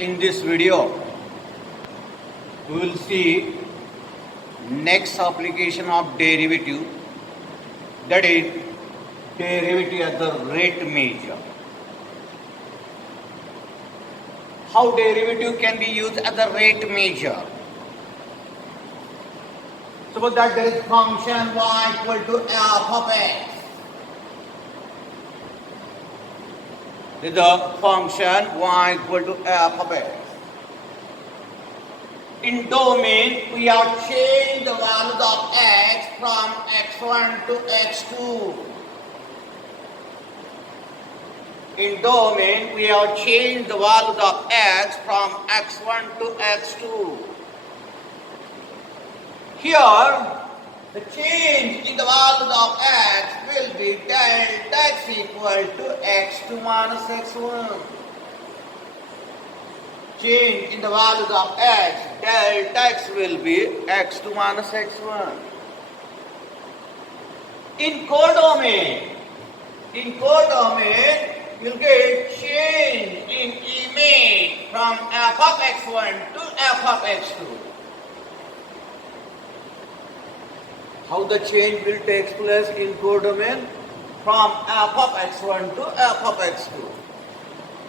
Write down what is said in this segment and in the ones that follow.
In this video, we will see next application of derivative, that is derivative at the rate measure. How derivative can be used as a rate measure? Suppose that there is function y equal to f of x. This is a function y equal to f of x. In domain, we have changed the values of x from x1 to x2. In domain, we have changed the values of x from x1 to x2. Here, the change in the values of x will be delta x equal to x2 minus x1. Change in the values of x, delta x will be x2 minus x1. In codomain, you'll get change in image from f of x1 to f of x2. How the change will take place in codomain? From f of x1 to f of x2.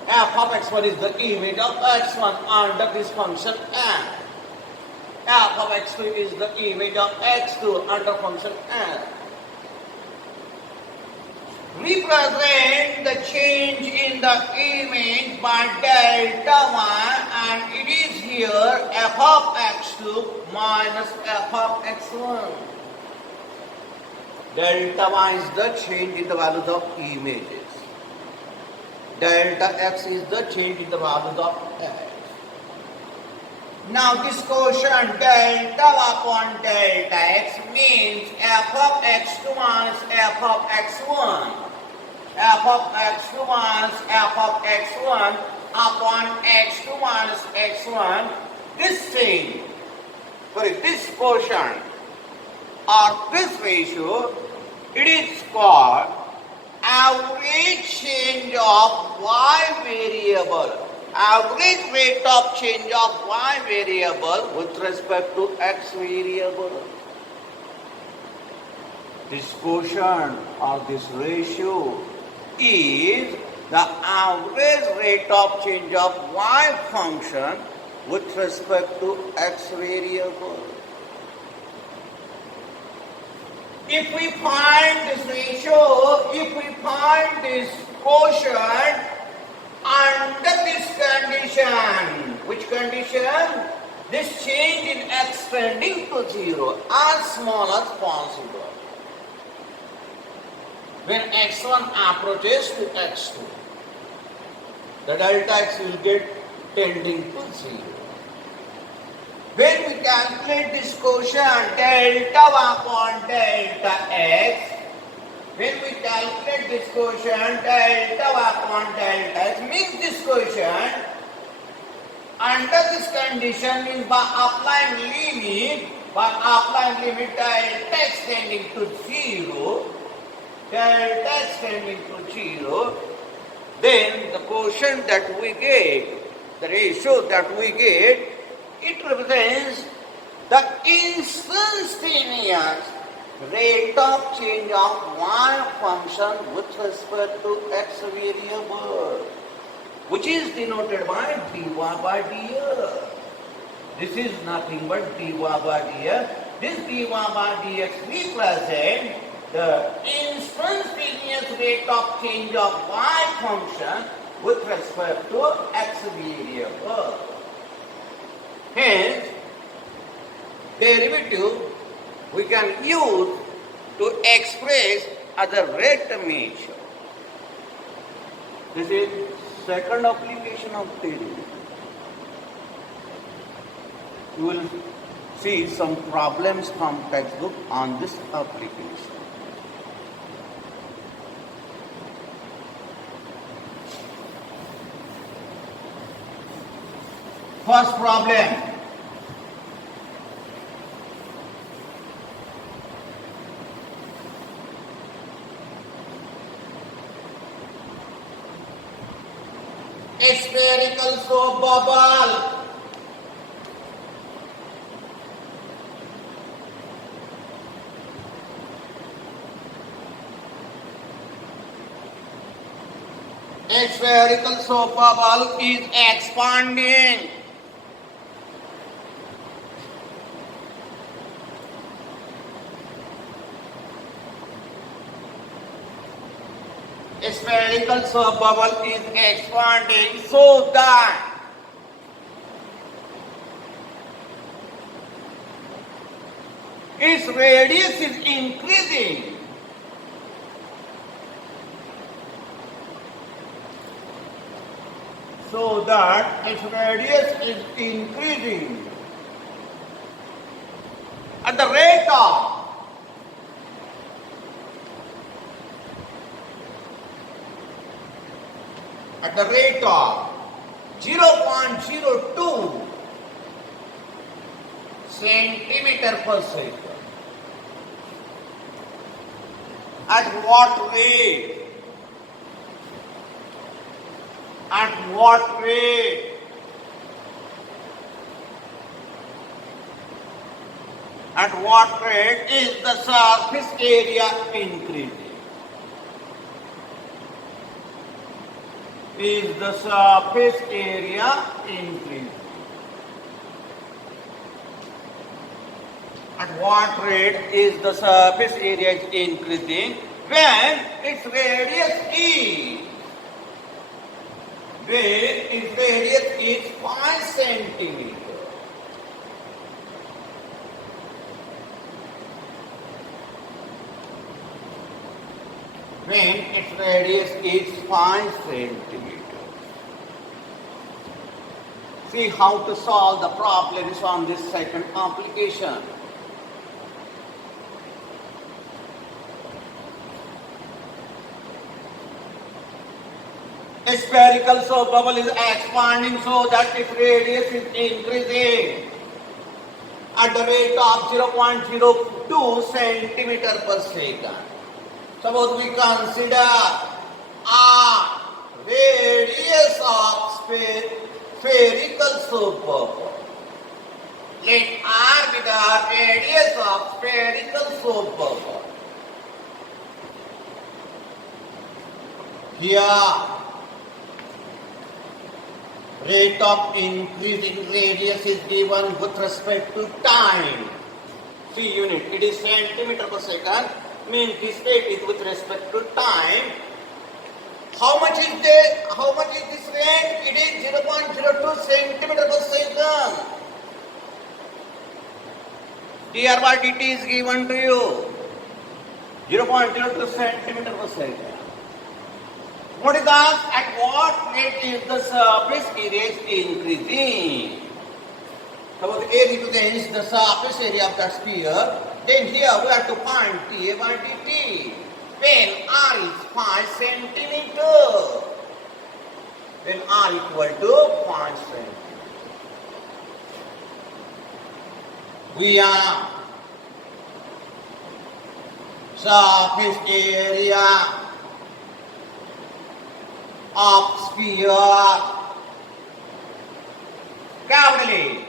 F of x1 is the image of x1 under this function n. F of x2 is the image of x2 under function n. Represent the change in the image by delta y, and it is here f of x2 minus f of x1. Delta y is the change in the values of images. Delta x is the change in the values of x. Now this quotient delta upon delta x means f of x2 minus f of x1. F of x2 minus f of x1 upon x2 minus x1. This thing, this quotient or this ratio, it is called average change of y variable. Average rate of change of y variable with respect to x variable. This quotient or this ratio is the average rate of change of y function with respect to x variable. If we find this ratio, if we find this quotient under this condition, which condition? This change in x tending to 0 as small as possible. When x1 approaches to x2, the delta x will get tending to 0. When we calculate this quotient delta upon delta x, when we calculate this quotient delta upon delta x, means this quotient under this condition means by applying limit delta x tending to 0, then the quotient that we get, the ratio that we get, it represents the instantaneous rate of change of y function with respect to x variable, which is denoted by dy by dx. This is nothing but dy by dx. This dy by dx represents the instantaneous rate of change of y function with respect to x variable. Hence, derivative we can use to express as a rate measure. This is second application of derivative. You will see some problems from textbook on this application. First problem. A spherical soap bubble. A spherical soap bubble is expanding. A spherical soap bubble is expanding so that its radius is increasing. So that its radius is increasing at the rate of at the rate of 0.02 centimeter per second. At what rate? At what rate? At what rate is the surface area increasing? Is the surface area increasing? At what rate is the surface area increasing? When its radius is 5 centimeters. When its radius is 5 centimeters. See how to solve the problems on this second application. A spherical soap bubble is expanding so that its radius is increasing at the rate of 0.02 centimeter per second. Suppose we consider a radius of spherical soap bubble. Let R be the radius of spherical soap bubble. Here, rate of increasing radius is given with respect to time. See unit, it is centimeter per second, means this rate is with respect to time. How much is this rate? It is 0.02 centimeter per second. dr by dt is given to you. 0.02 centimeter per second. What is asked? At what rate is the surface area increasing? Suppose A represents the surface area of the sphere, then here we have to find dA by dt. When R is 5 centimeter, then R equal to 5 centimeter. We are surface area of sphere, capitally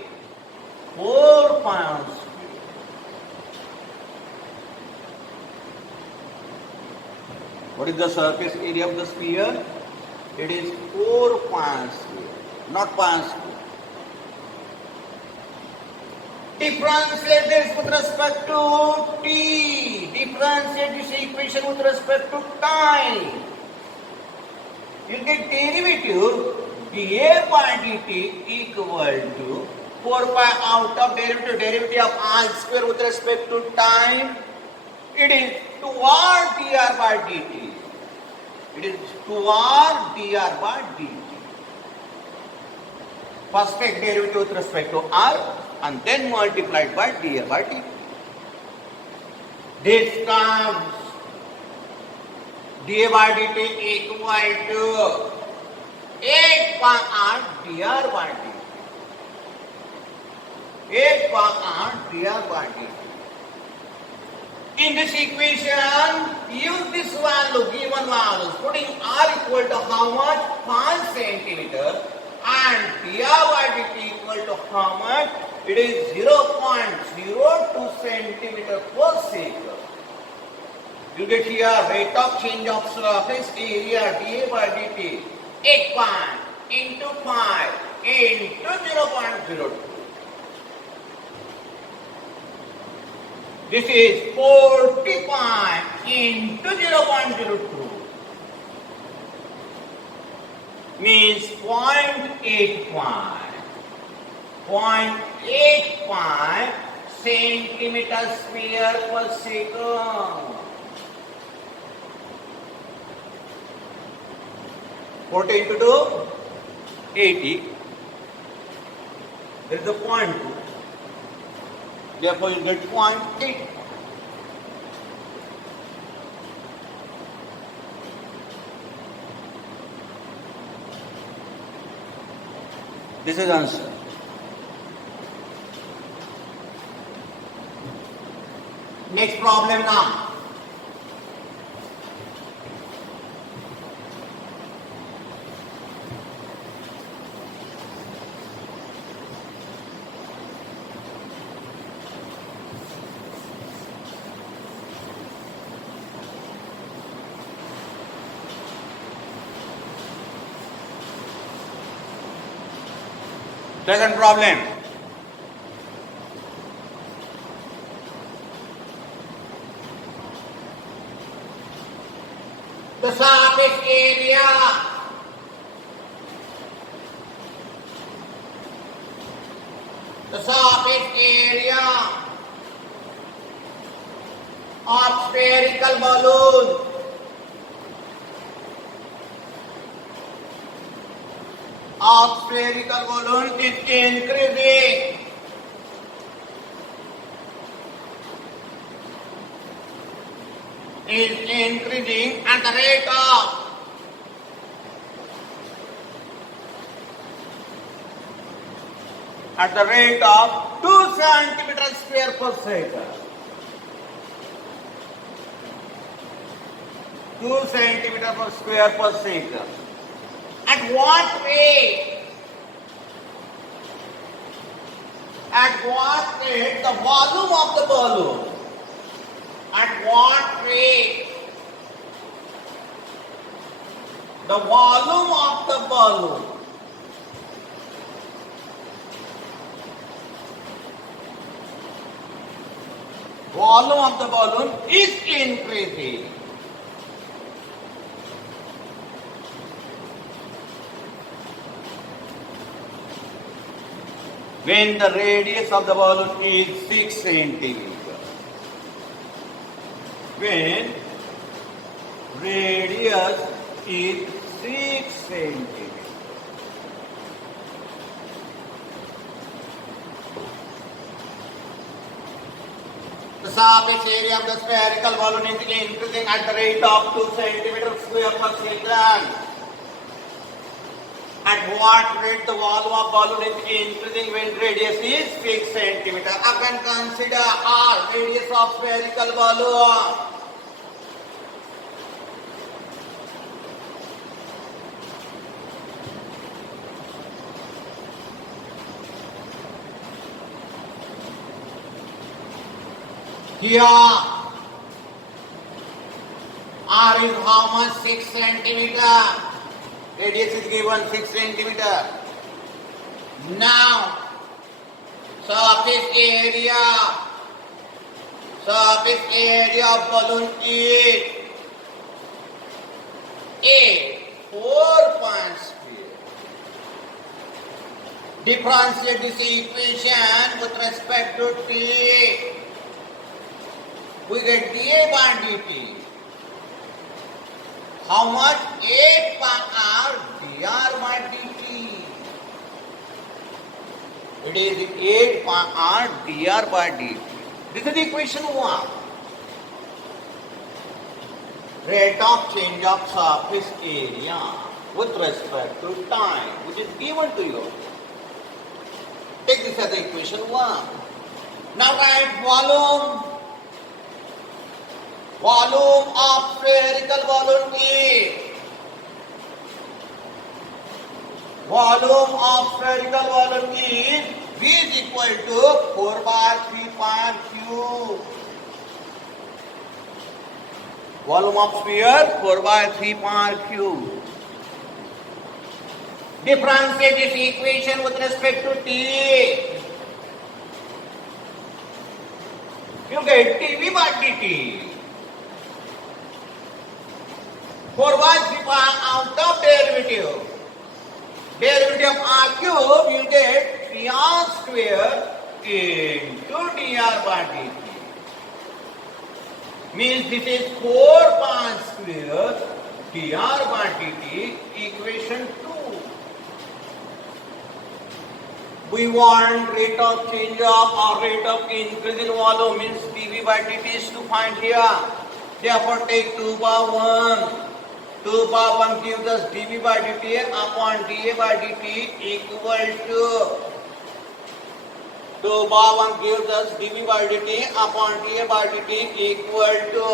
4 pounds. What is the surface area of the sphere? It is 4 pounds, not pounds. Differentiate this with respect to t. Differentiate this equation with respect to time. You get derivative dA by dt equal to 4 pi out of derivative of r square with respect to time. It is 2r dr by dt. It is 2r dr by dt. First take derivative with respect to r and then multiplied by dr by dt. This comes dA by dt equal to 8 pi r dr by dt. 8 pi r dr by dt In this equation, use this value, given values, putting R equal to how much? 5 centimeter and dr by dt equal to how much? It is 0.02 centimeter per second. You get here rate of change of surface area dA by dt 8 pi into 5 into 0.02. This is 40 pi into 0.02 means 0.8 pi. 0.8 pi centimeter square per second. 40 into 2, 80. There is a 0.2. Therefore, you get 0.8. This is answer. Next problem now. Second problem. The surface area of spherical balloon is increasing. At the rate of 2 centimeters square per second. 2 centimeters per square per second. At what rate? The volume of the balloon? At what rate? The volume of the balloon is increasing. When the radius of the balloon is 6 centimeters. When radius is 6 centimeters. The surface area of the spherical balloon is increasing at the rate of 2 centimeters square per second. At what rate the volume of balloon is increasing when radius is 6 centimeters? Again consider R, radius of spherical balloon. Here, R is how much? 6 centimeters. Radius is given 6 centimeters. Now, surface area of balloon is 4 square. Differentiate this equation with respect to T. We get dA by dt. How much? 8 pi r dr by dt. It is 8 pi r dr by dt. This is equation 1. Rate of change of surface area with respect to time, which is given to you. Take this as equation 1. Now write volume Volume of spherical balloon is. Volume of spherical balloon is V is equal to 4 by 3 pi Q. Volume of sphere 4 by 3 pi Q. Differentiate this equation with respect to T. You get dV by dt. 4 by 3 pi out of derivative. Derivative of r cube, you get 3r square into dr by dt. Means this is 4 pi square dr by dt, equation 2. We want rate of change of or rate of increase in volume, means dV by dt is to find here. Therefore take 2 by 1. 2 by 1 gives us dV by dt upon dA by dt equal to 2 by 1 gives us dV by dt upon dA by dt equal to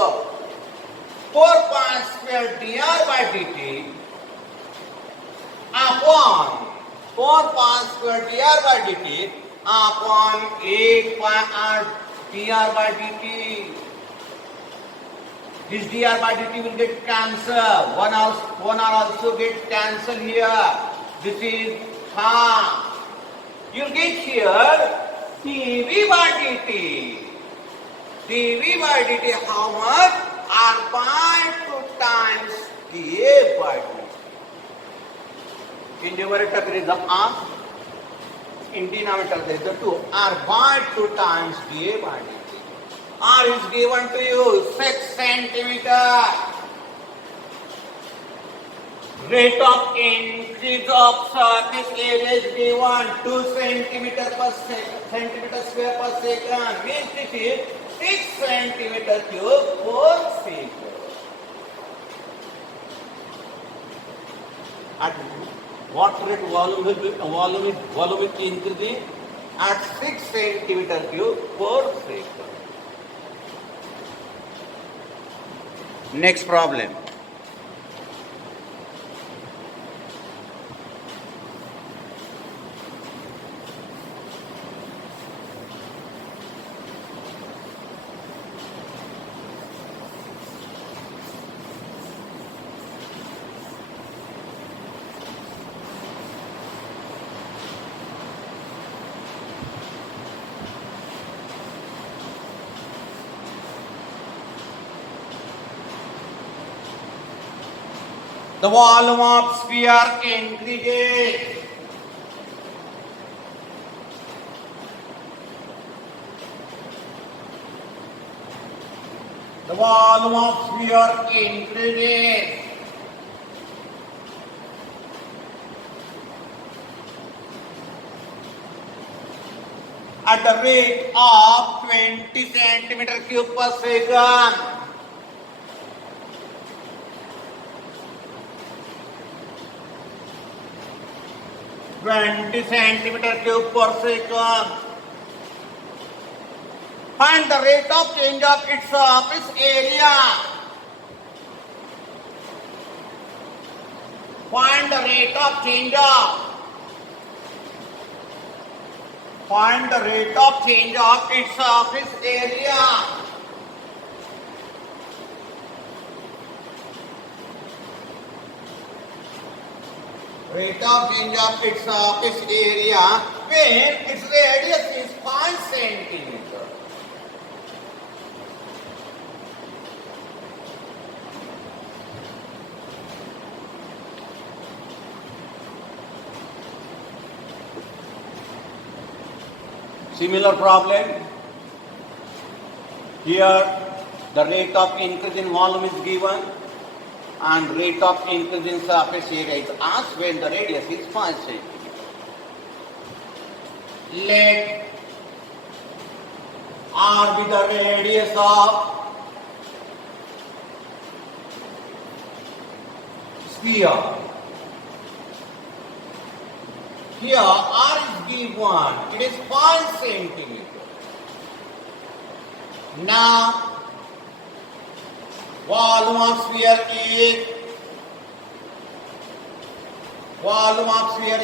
4 pi square dr by dt upon 4 pi square dr by dt upon 8 pi r dr by dt. This dr by dt will get cancelled. One r also get cancelled here. This is half. You'll get here dV by dt. dV by dt how much? R by 2 times dA by dt. In numerator there is a r. In denominator there is a 2. R by 2 times dA by dt. R is given to you 6 centimeter. Rate of increase of surface area is given 2 centimeter per centimeter square per second. Means this is 6 centimeter cube per second. At what rate volume will be? Volume is increasing at 6 centimeter cube per second. Next problem. The volume of sphere increases. The volume of sphere increases. At the rate of 20 centimeter cube per second. 20 centimeter cube per second. Find the rate of change of its surface area. Find the rate of change of. Find the rate of change of its surface area. Rate of change of its surface area when its radius is 5 centimeter. Similar problem. Here the rate of increase in volume is given and rate of increase in surface area is asked when the radius is 5 cm. Let R be the radius of sphere. Here R is given, it is 5 centimeter. Now volume of sphere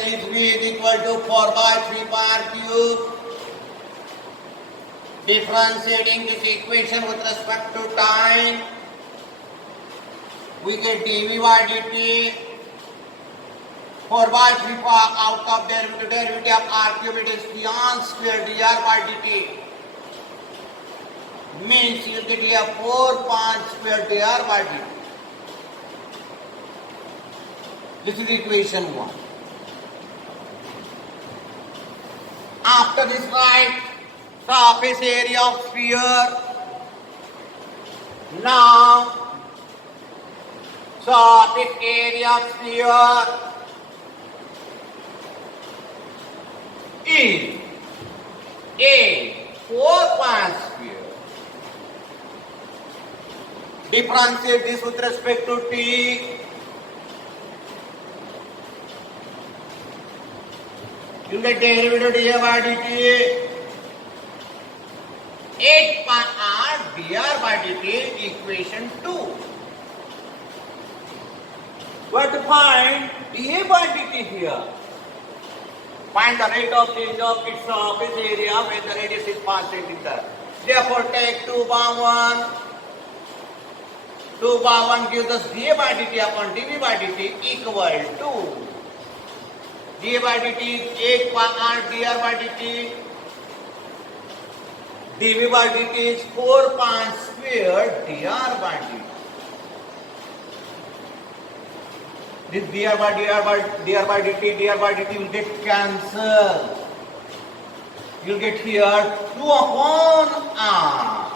is V is equal to 4 by 3 pi r cube. Differentiating this equation with respect to time, we get dV by dt 4 by 3 pi out of derivative of r cube, it is beyond square dr by dt. Means you get here 4 pi square dr by dt. This is equation 1. After this, write surface area of sphere. Now, surface area of sphere is a 4 pi sphere. Differentiate this with respect to t. You get derivative dA by dt 8 pi r dr by dt, equation 2. Where to find dA by dt here? Find the rate of change of its surface area when the radius is 5 cm. Therefore, take 2 by 1. 2 by 1 gives us dA by dt upon dV by dt equal to dA by dt is 8 pi r dr by dt. dV by dt is 4 pi square dr by dt. This dr by dt will get cancelled. You'll get here 2 upon r.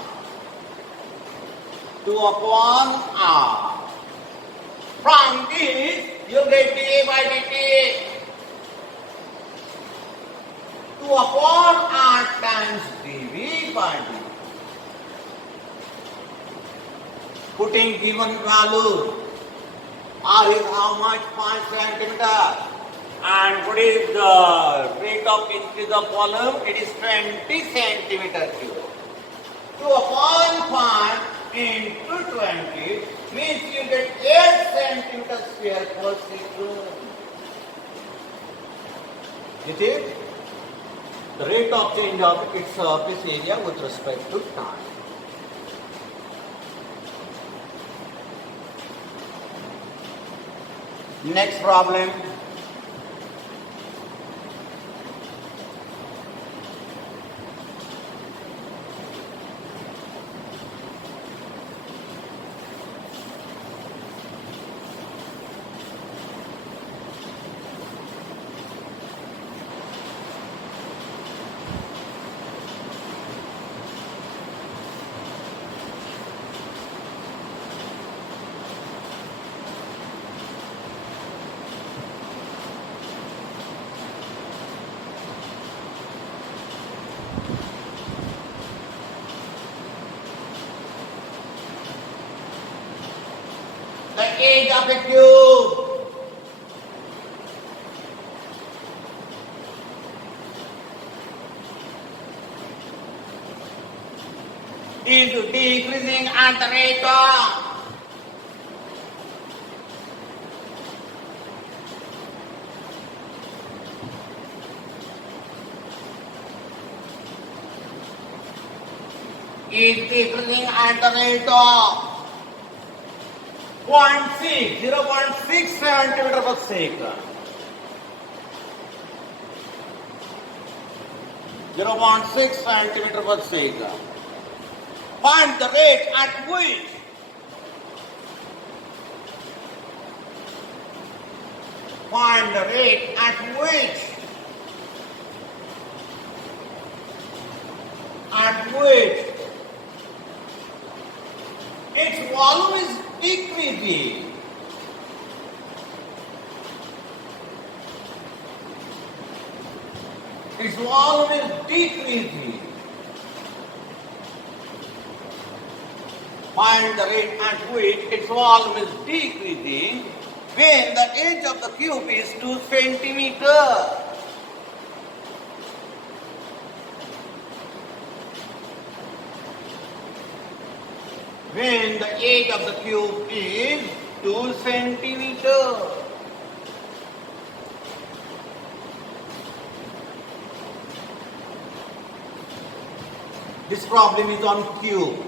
2 upon r. From this, you'll get dA by dt 2 upon r times dV by dt. Putting given value, r is how much? 5 centimeter. And what is the rate of increase of volume? It is 20 centimeter cube. 2 upon 5 into 20 means you get 8 centimeter square per second. It is the rate of change of its surface area with respect to time. Next problem. The age of a cube is decreasing at the rate of is decreasing at the rate of 0.6 centimeter per second. 0.6 centimeter per second. Find the rate at which its volume is decreasing. Its volume is decreasing. Find the rate at which its volume is decreasing when the edge of the cube is 2 centimeters. when the age of the cube is 2 centimeters. This problem is on cube.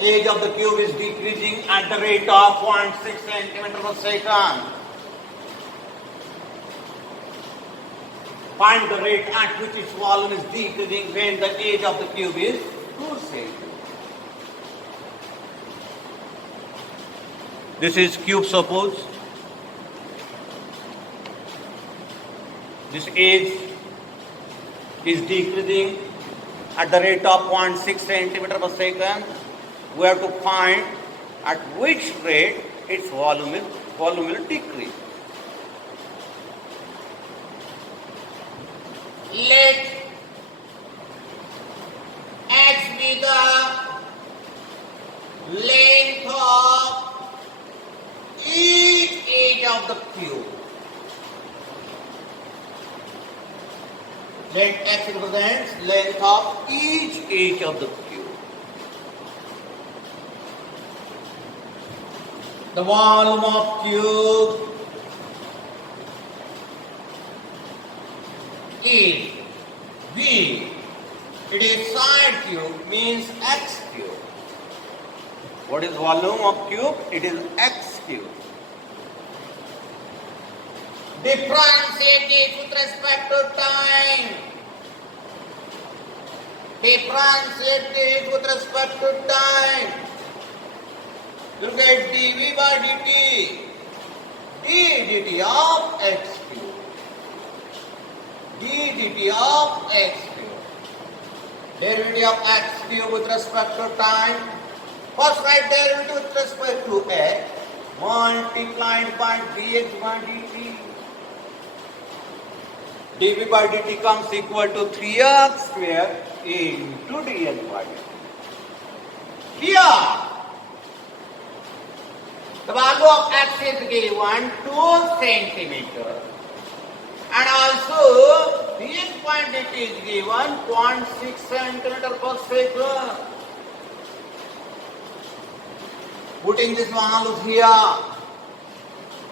Age of the cube is decreasing at the rate of 0.6 centimeter per second. Find the rate at which its volume is decreasing when the age of the cube is 2 centimeters. This is cube, suppose. This age is decreasing at the rate of 0.6 centimeter per second. We have to find at which rate its volume will decrease. Let x be the length of each edge of the cube. Let x represents length of each edge of the cube. The volume of cube is V. It is side cube, means x cube. What is volume of cube? It is x cube. Differentiate it with respect to time. Differentiate it with respect to time. Look at dv by dt. d dt of x cube. d dt of x cube. Derivative of x cube with respect to time. First write derivative with respect to x multiplied by dx by dt. dv by dt comes equal to 3x square into dx by dt. Here, the value of x is given 2 centimeters. And also, dx by dt is given 0.6 centimeter per second. Putting this value here,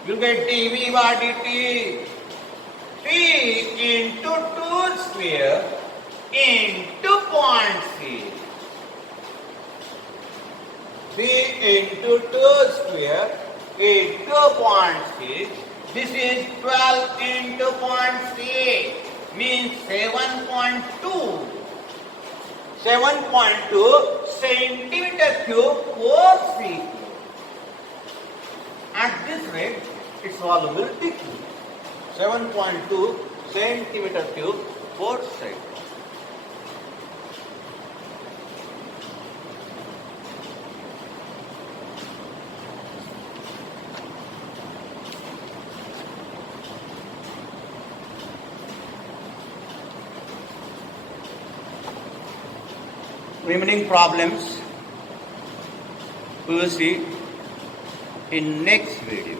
you get dv by dt 3 into 2 square into 0.6. 3 into 2 square into 0.6. This is 12 into 0.6, means 7.2. 7.2 centimeter cube per second. At this rate, its volume will decrease. 7.2 centimeter cube per second. Remaining problems we will see in next video.